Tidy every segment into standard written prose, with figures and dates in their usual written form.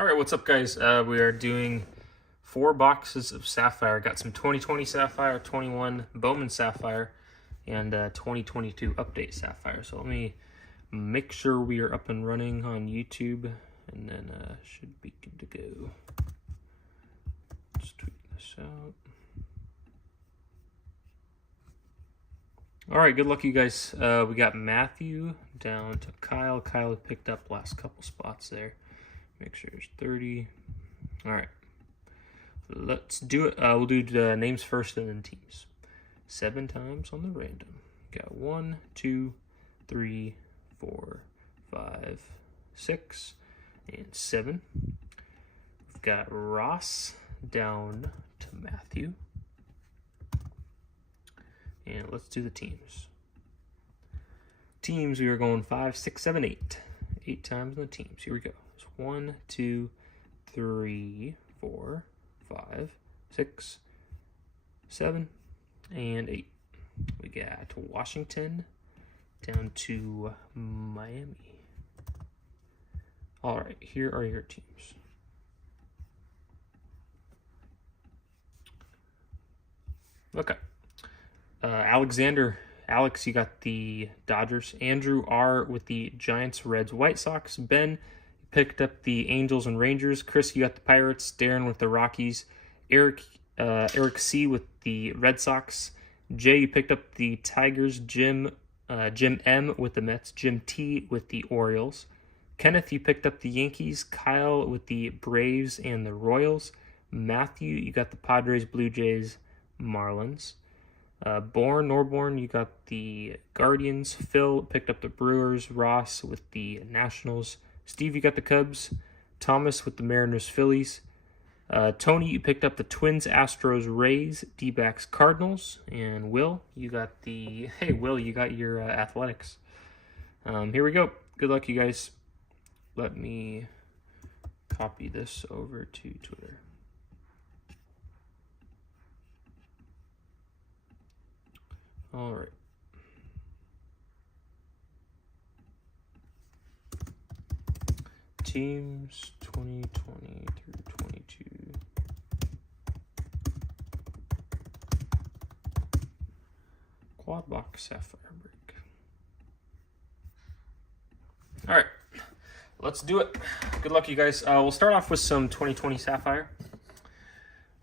All right, what's up, guys? We are doing 4 boxes of Sapphire. Got some 2020 Sapphire, 21 Bowman Sapphire, and 2022 Update Sapphire. So let me make sure we are up and running on YouTube, and then should be good to go. Let's tweet this out. All right, good luck, you guys. We got Matthew down to Kyle. Kyle picked up last couple spots there. Make sure there's 30. All right, let's do it. We'll do the names first and then teams. 7 times on the random. Got 1, 2, 3, 4, 5, 6, and 7. We've got Ross down to Matthew. And let's do the teams. Teams, we are going 5, 6, 7, 8. 8 times on the teams. Here we go. 1, 2, 3, 4, 5, 6, 7, and 8. We got Washington down to Miami. All right, here are your teams. Okay. Alex, you got the Dodgers. Andrew R with the Giants, Reds, White Sox. Ben picked up the Angels and Rangers. Chris, you got the Pirates. Darren with the Rockies. Eric C with the Red Sox. Jay, you picked up the Tigers. Jim M with the Mets. Jim T with the Orioles. Kenneth, you picked up the Yankees. Kyle with the Braves and the Royals. Matthew, you got the Padres, Blue Jays, Marlins. Norborn, you got the Guardians. Phil picked up the Brewers. Ross with the Nationals. Steve, you got the Cubs. Thomas with the Mariners, Phillies. Tony, you picked up the Twins, Astros, Rays, D-backs, Cardinals. And Will, you got your Athletics. Here we go. Good luck, you guys. Let me copy this over to Twitter. All right. Teams 2020 through 22. Quad box Sapphire break. All right, let's do it. Good luck, you guys. We'll start off with some 2020 Sapphire.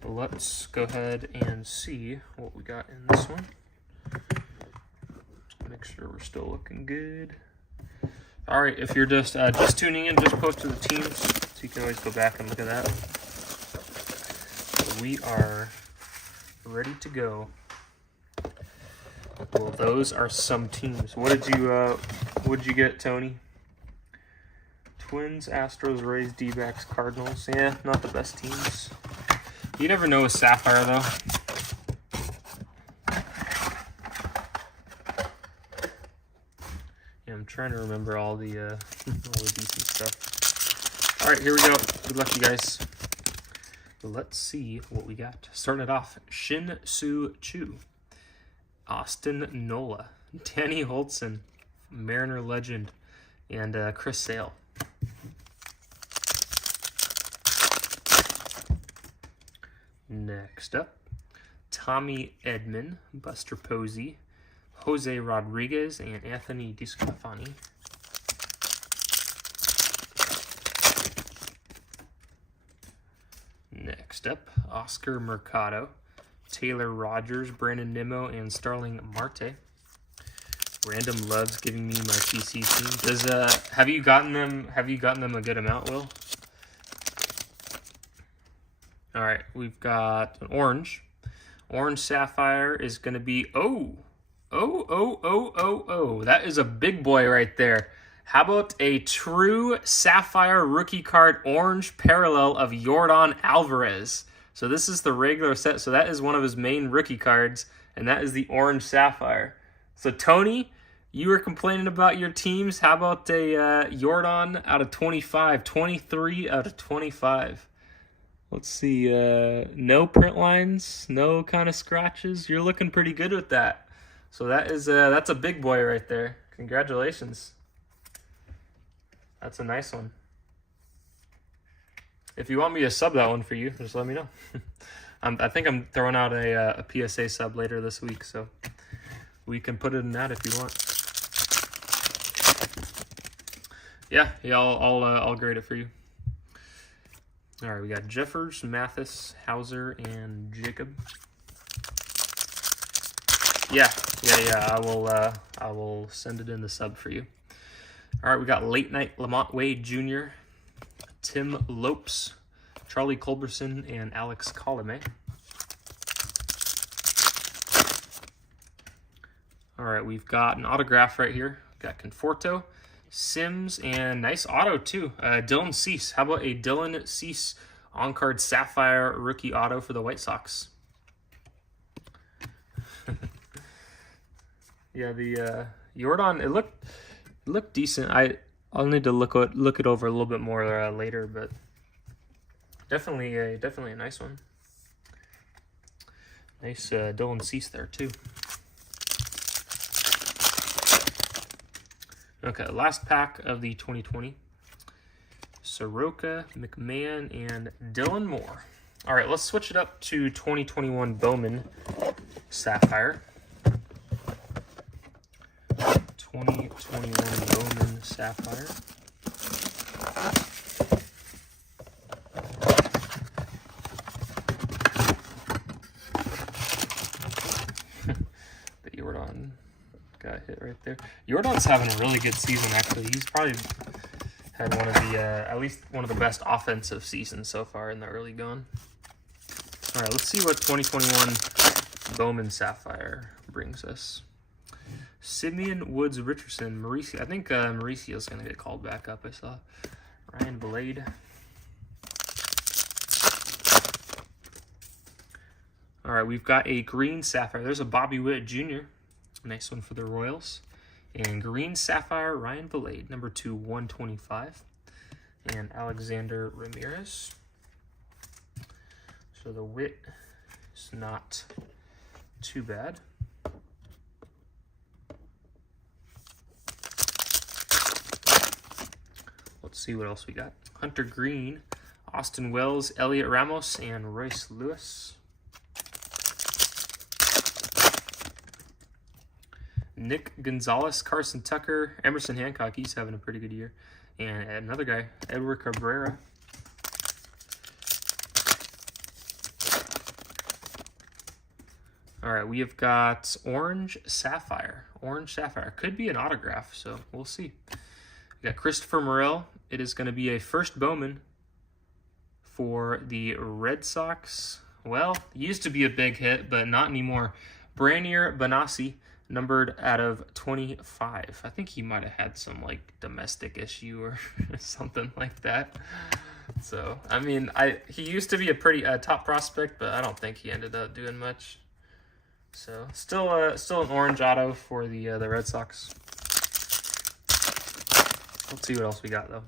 Let's go ahead and see what we got in this one. Make sure we're still looking good. All right, if you're just tuning in, just post to the teams, so you can always go back and look at that. So we are ready to go. Well, those are some teams. What did you get, Tony? Twins, Astros, Rays, D-backs, Cardinals. Yeah, not the best teams. You never know with Sapphire, though. I'm trying to remember all the decent stuff. All right, here we go. Good luck, you guys. Let's see what we got. Starting it off, Shin Soo Chu, Austin Nola, Danny Holtzen, Mariner legend, and Chris Sale. Next up, Tommy Edman, Buster Posey, Jose Rodriguez, and Anthony DeSclafani. Next up, Oscar Mercado, Taylor Rogers, Brandon Nimmo, and Starling Marte. Random loves giving me my PC team. Have you gotten them a good amount, Will? All right, we've got an orange. Orange Sapphire is going to be that is a big boy right there. How about a true Sapphire rookie card orange parallel of Yordan Alvarez? So this is the regular set. So that is one of his main rookie cards, and that is the orange Sapphire. So Tony, you were complaining about your teams. How about a Yordan out of 25, 23 out of 25? Let's see. No print lines, no kind of scratches. You're looking pretty good with that. So that's a big boy right there. Congratulations. That's a nice one. If you want me to sub that one for you, just let me know. I think I'm throwing out a PSA sub later this week, so we can put it in that if you want. Yeah, I'll grade it for you. All right, we got Jeffers, Mathis, Hauser, and Jacob. Yeah. I will send it in the sub for you. All right, we got Late Night Lamont Wade Jr., Tim Lopes, Charlie Culberson, and Alex Colome. All right, we've got an autograph right here. We've got Conforto, Sims, and nice auto too. Dylan Cease. How about a Dylan Cease on-card Sapphire rookie auto for the White Sox? Yeah, the Jordan, it looked decent. I'll need to look it over a little bit more later, but definitely a nice one. Nice Dylan Cease there too. Okay, last pack of the 2020. Soroka, McMahon, and Dylan Moore. All right, let's switch it up to 2021 Bowman Sapphire. 2021 Bowman Sapphire. The Jordan got hit right there. Jordan's having a really good season, actually. He's probably had one of the, at least one of the best offensive seasons so far in the early going. All right, let's see what 2021 Bowman Sapphire brings us. Simeon Woods Richardson, Mauricio. I think Mauricio's going to get called back up, I saw. Ryan Blade. All right, we've got a green Sapphire. There's a Bobby Witt Jr. Nice one for the Royals. And green Sapphire, Ryan Blade, number 2/125. And Alexander Ramirez. So the Witt is not too bad. Let's see what else we got. Hunter Green, Austin Wells, Elliot Ramos, and Royce Lewis. Nick Gonzalez, Carson Tucker, Emerson Hancock, he's having a pretty good year. And another guy, Edward Cabrera. All right, we have got Orange Sapphire. Orange Sapphire. Could be an autograph, so we'll see. We got Christopher Morel. It is going to be a first Bowman for the Red Sox. Well, used to be a big hit, but not anymore. Branier Banassi, numbered out of 25. I think he might have had some like domestic issue or something like that. So, I mean, he used to be a pretty top prospect, but I don't think he ended up doing much. So, still an orange auto for the Red Sox. Let's see what else we got, though.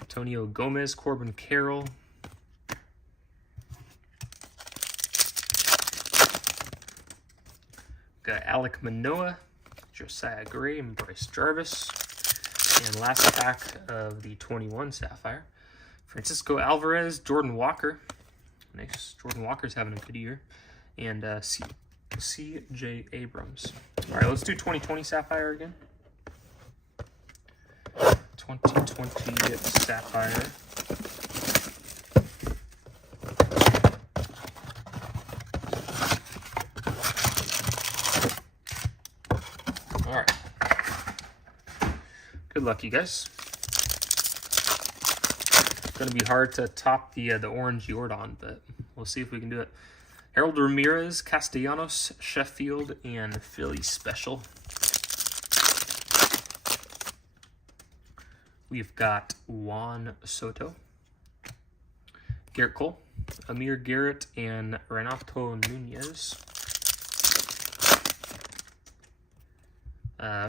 Antonio Gomez, Corbin Carroll. Got Alec Manoah, Josiah Gray, and Bryce Jarvis. And last pack of the 21 Sapphire. Francisco Alvarez, Jordan Walker. Nice. Jordan Walker's having a good year. And C.J. Abrams. All right, let's do 2020 Sapphire again. 2020 Sapphire. All right. Good luck, you guys. It's going to be hard to top the orange Jordan, but we'll see if we can do it. Harold Ramirez, Castellanos, Sheffield, and Philly Special. We've got Juan Soto, Garrett Cole, Amir Garrett, and Renato Nunez.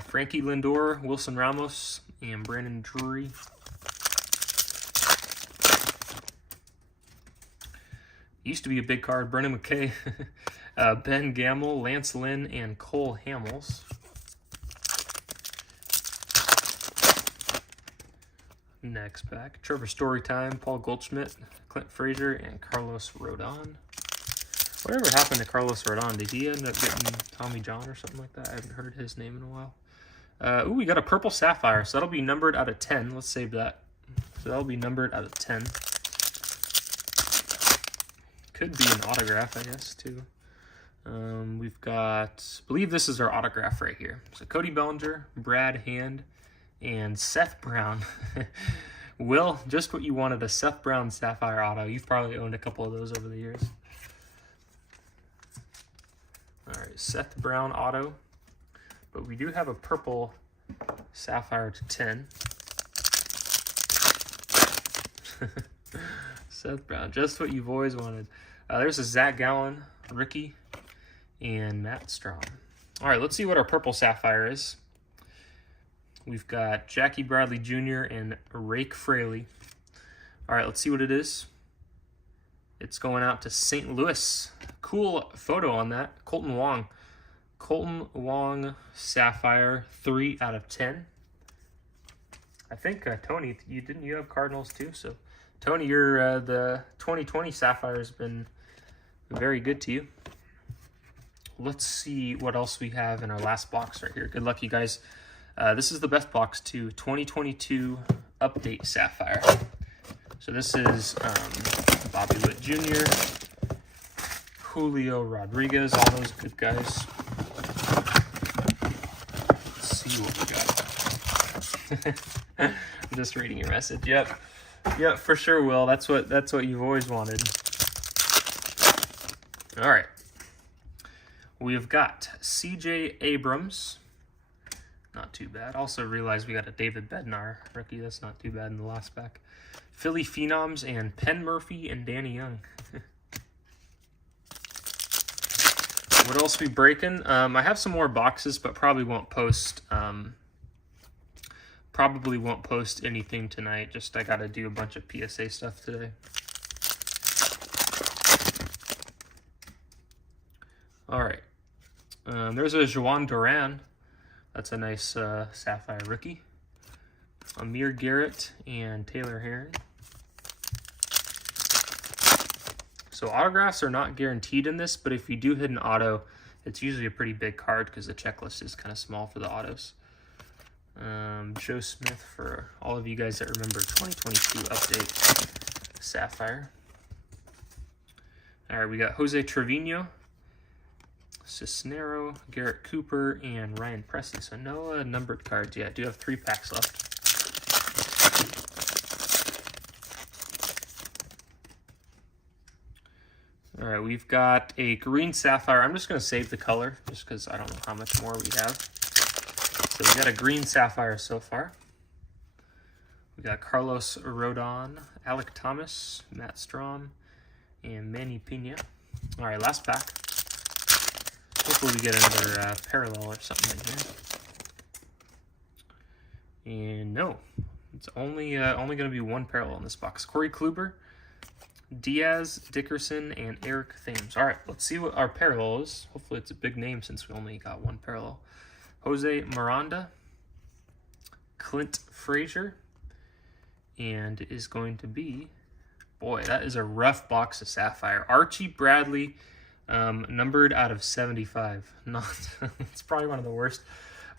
Frankie Lindor, Wilson Ramos, and Brandon Drury. Used to be a big card. Brennan McKay, Ben Gamble, Lance Lynn, and Cole Hamels. Nice. next pack. Trevor Storytime, Paul Goldschmidt, Clint Frazier, and Carlos Rodon. Whatever happened to Carlos Rodon? Did he end up getting Tommy John or something like that? I haven't heard his name in a while. Ooh, we got a purple Sapphire, so that'll be numbered out of 10. Let's save that. So that'll be numbered out of 10. Could be an autograph, I guess, too. We've got, I believe this is our autograph right here. So Cody Bellinger, Brad Hand, and Seth Brown. Will, just what you wanted, a Seth Brown Sapphire auto. You've probably owned a couple of those over the years. All right, Seth Brown auto. But we do have a purple Sapphire to 10. Seth Brown, just what you've always wanted. There's a Zach Gallen rookie and Matt Strom. All right, let's see what our purple Sapphire is. We've got Jackie Bradley Jr. and Rake Fraley. All right, let's see what it is. It's going out to St. Louis. Cool photo on that. Colton Wong. Colton Wong Sapphire, 3 out of 10. I think, Tony, you have Cardinals too? So, Tony, your the 2020 Sapphire has been very good to you. Let's see what else we have in our last box right here. Good luck, you guys. This is the best box too. 2022 Update Sapphire. So this is Bobby Witt Jr., Julio Rodriguez, all those good guys. Let's see what we got. I'm just reading your message. Yep, for sure, Will. That's what you've always wanted. All right. We've got C.J. Abrams. Not too bad. Also realized we got a David Bednar rookie. That's not too bad in the last pack. Philly Phenoms and Penn Murphy and Danny Young. What else we breaking? I have some more boxes, but probably won't post. Probably won't post anything tonight. Just I got to do a bunch of PSA stuff today. All right. There's a Juan Duran. That's a nice Sapphire rookie. Amir Garrett and Taylor Heron. So autographs are not guaranteed in this, but if you do hit an auto, it's usually a pretty big card because the checklist is kind of small for the autos. Joe Smith for all of you guys that remember 2022 Update Sapphire. All right, we got Jose Trevino, Cisnero, Garrett Cooper, and Ryan Presley. So no numbered cards yet. Do have 3 packs left. All right, we've got a green Sapphire. I'm just going to save the color just because I don't know how much more we have. So we got a green Sapphire so far. We got Carlos Rodon, Alec Thomas, Matt Strom, and Manny Pena. All right, last pack. Hopefully we get another parallel or something in here. And no, it's only going to be 1 parallel in this box. Corey Kluber, Diaz, Dickerson, and Eric Thames. All right, let's see what our parallel is. Hopefully it's a big name since we only got 1 parallel. Jose Miranda, Clint Frazier, and it is going to be, boy, that is a rough box of Sapphire. Archie Bradley, numbered out of 75. It's probably one of the worst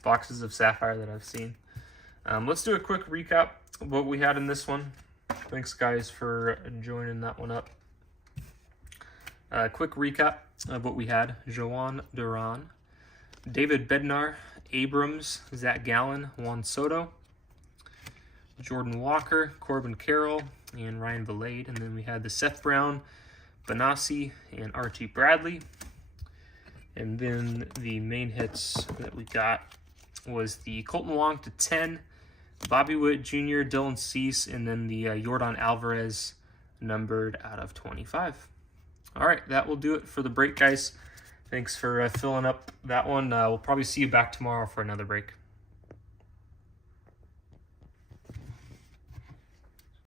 boxes of Sapphire that I've seen. Let's do a quick recap of what we had in this one. Thanks, guys, for joining that one up. Quick recap of what we had. Juan Duran, David Bednar, Abrams, Zach Gallen, Juan Soto, Jordan Walker, Corbin Carroll, and Ryan Valade. And then we had the Seth Brown, Benassi, and Archie Bradley. And then the main hits that we got was the Colton Wong to 10, Bobby Witt Jr., Dylan Cease, and then the Yordan Alvarez numbered out of 25. All right, that will do it for the break, guys. Thanks for filling up that one. We'll probably see you back tomorrow for another break.